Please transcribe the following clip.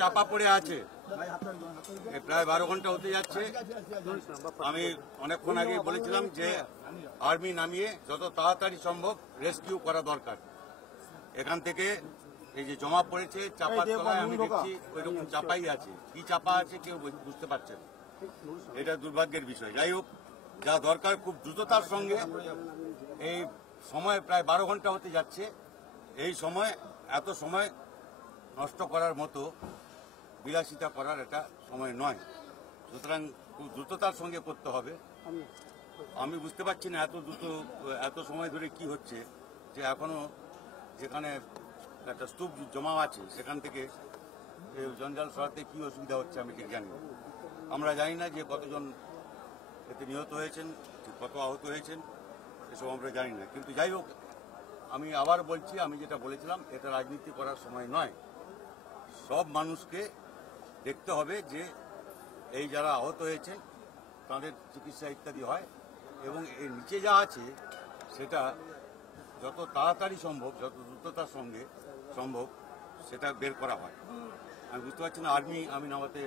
চাপা পড়ে আছে, প্রায় 12 ঘন্টা হতে যাচ্ছে। আমি অনেকক্ষণ আগে বলেছিলাম যে আর্মি নামিয়ে যত তাড়াতাড়ি সম্ভব রেস্কিউ করা দরকার। এখান থেকে এই যে জমা পড়েছে চাপার তলায় আমি দেখছি ওইরকম চাপাই আছে, কি চাপা আছে কেউ বুঝতে পারছে না। এটা দুর্ভাগ্যের বিষয়। যাই হোক, যা দরকার খুব দ্রুততার সঙ্গে, এই সময় প্রায় 12 ঘন্টা হতে যাচ্ছে, এই সময় এত সময় নষ্ট করার মতো বিলাসিতা করার এটা সময় নয়। সুতরাং খুব দ্রুততার সঙ্গে করতে হবে। আমি বুঝতে পারছি না এত সময় ধরে কি হচ্ছে, যে এখনো যেখানে একটা স্তূপ জমা আছে সেখান থেকে জঞ্জাল সরাতে কি অসুবিধা হচ্ছে আমি ঠিক জানি না। আমরা জানি না যে কতজন এতে নিহত হয়েছেন, কত আহত হয়েছেন, এসব আমরা জানি না। কিন্তু যাই হোক, আমি আবার বলছি, আমি যেটা বলেছিলাম, এটা রাজনীতি করার সময় নয়। সব মানুষকে দেখতে হবে যে এই যারা আহত হয়েছেন তাদের চিকিৎসা ইত্যাদি হয়, এবং এর নিচে যা আছে সেটা যত তাড়াতাড়ি সম্ভব, যত দ্রুততার সঙ্গে সম্ভব সেটা বের করা হয়। আমি বুঝতে পারছি না আর্মি আমি নামাতে